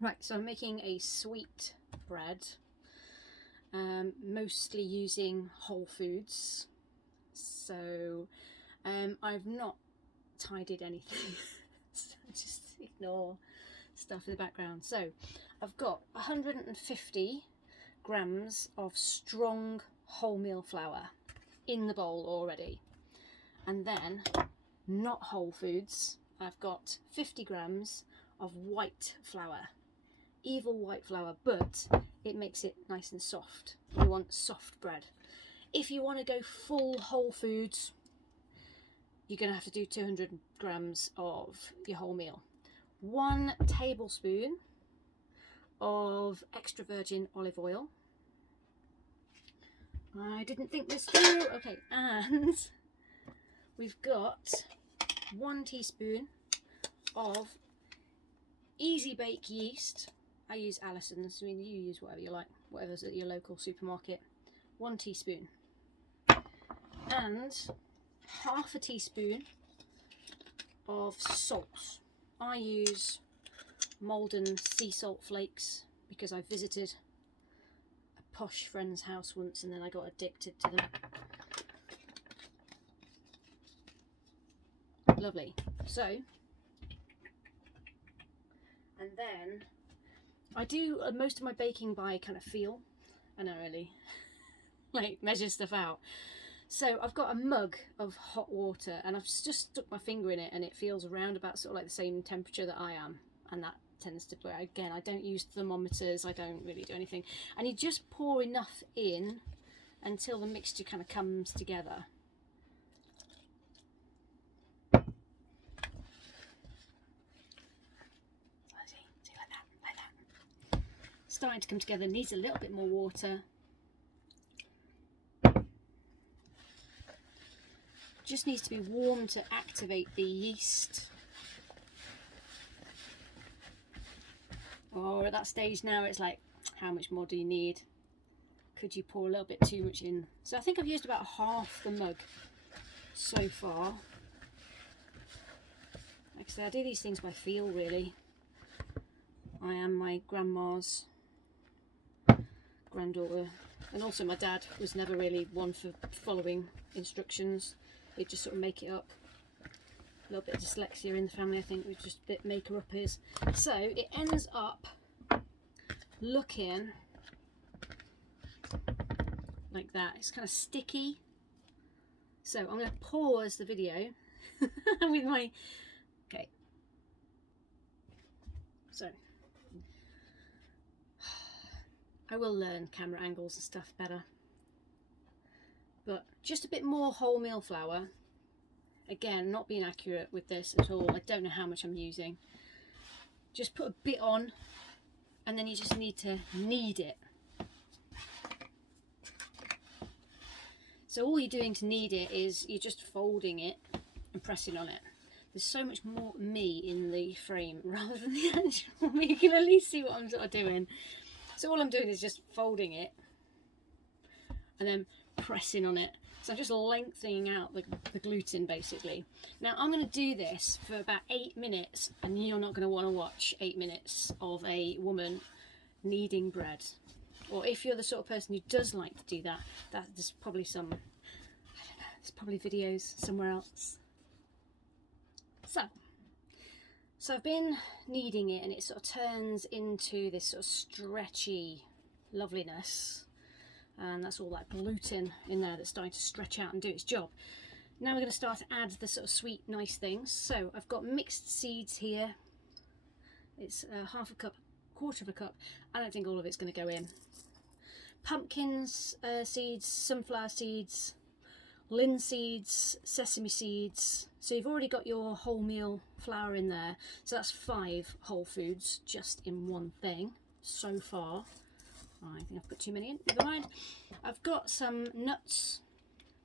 Right, so I'm making a sweet bread, mostly using Wholefoods. So I've not tidied anything, so just ignore stuff in the background. So I've got 150 grams of strong wholemeal flour in the bowl already, and then, not Wholefoods, I've got 50 grams of white flour. Evil white flour, but it makes it nice and soft. You want soft bread. If you want to go full Wholefoods, you're going to have to do 200 grams of your wholemeal. 1 tablespoon of extra virgin olive oil. I didn't think this through. Okay, and we've got 1 teaspoon of easy bake yeast. I use Alison's. I mean, you use whatever you like, whatever's at your local supermarket. 1 teaspoon. And half a teaspoon of salt. I use Malden sea salt flakes because I visited a posh friend's house once and then I got addicted to them. Lovely. So, and then I do most of my baking by kind of feel. I know, really, like measure stuff out. So I've got a mug of hot water and I've just stuck my finger in it and it feels around about sort of like the same temperature that I am, and that tends to be, again, I don't use thermometers, I don't really do anything, and you just pour enough in until the mixture kind of comes together. See, like that. Starting to come together, needs a little bit more water. Just needs to be warm to activate the yeast. Or at that stage now, it's like, how much more do you need? Could you pour a little bit too much in? So I think I've used about half the mug so far. Like I said, I do these things by feel, really. I am my grandma's granddaughter, and also my dad was never really one for following instructions. He'd just sort of make it up. A little bit of dyslexia in the family, I think. We're just a bit maker-uppers. So it ends up looking like that. It's kind of sticky. So I'm going to pause the video with my... Okay. So I will learn camera angles and stuff better. But just a bit more wholemeal flour. Again, not being accurate with this at all. I don't know how much I'm using. Just put a bit on and then you just need to knead it. So all you're doing to knead it is you're just folding it and pressing on it. There's so much more me in the frame rather than the actual me. You can at least see what I'm sort of doing. So all I'm doing is just folding it and then pressing on it. So I'm just lengthening out the gluten, basically. Now I'm going to do this for about 8 minutes, and you're not going to want to watch 8 minutes of a woman kneading bread. Or if you're the sort of person who does like to do that, there's probably some, I don't know, there's probably videos somewhere else. So I've been kneading it and it sort of turns into this sort of stretchy loveliness. And that's all that gluten in there that's starting to stretch out and do its job. Now we're going to start to add the sort of sweet, nice things. So I've got mixed seeds here. It's half a cup, quarter of a cup. I don't think all of it's going to go in. Pumpkins seeds, sunflower seeds, linseeds, sesame seeds. So you've already got your wholemeal flour in there. So that's 5 Wholefoods just in one thing so far. I think I've put too many in, never mind. I've got some nuts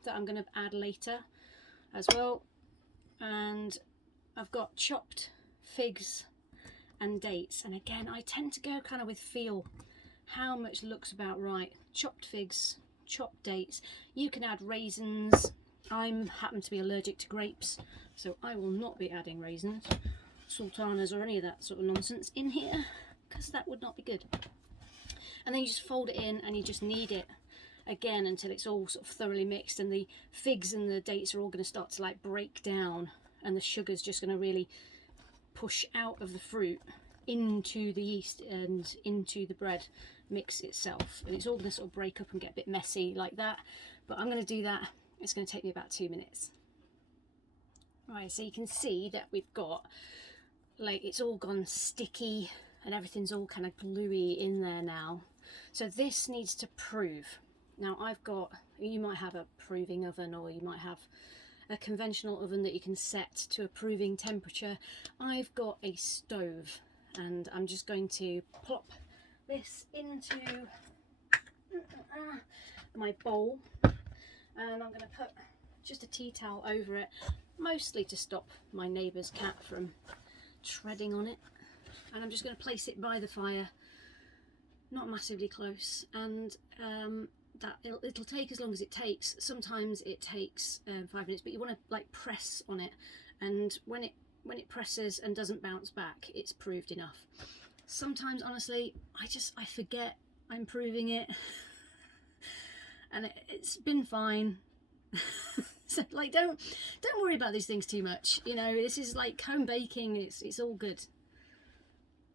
that I'm going to add later as well, and I've got chopped figs and dates, and again I tend to go kind of with feel, how much looks about right. Chopped figs, chopped dates. You can add raisins. I happen to be allergic to grapes, so I will not be adding raisins, sultanas or any of that sort of nonsense in here. because that would not be good. And then you just fold it in and you just knead it again until it's all sort of thoroughly mixed, and the figs and the dates are all going to start to like break down, and the sugar's just going to really push out of the fruit into the yeast and into the bread mix itself, and it's all going to sort of break up and get a bit messy like that. But I'm going to do that. It's going to take me about 2 minutes. Right, so you can see that we've got, like, it's all gone sticky and everything's all kind of gluey in there now. So this needs to prove. Now I've got, you might have a proving oven, or you might have a conventional oven that you can set to a proving temperature. I've got a stove, and I'm just going to plop this into my bowl, and I'm going to put just a tea towel over it, mostly to stop my neighbour's cat from treading on it. And I'm just going to place it by the fire, not massively close, and that it'll take as long as it takes. Sometimes it takes 5 minutes, but you want to like press on it, and when it presses and doesn't bounce back, it's proved enough. Sometimes, honestly, I forget I'm proving it, and it's been fine. So like, don't worry about these things too much. You know, this is like home baking. It's all good.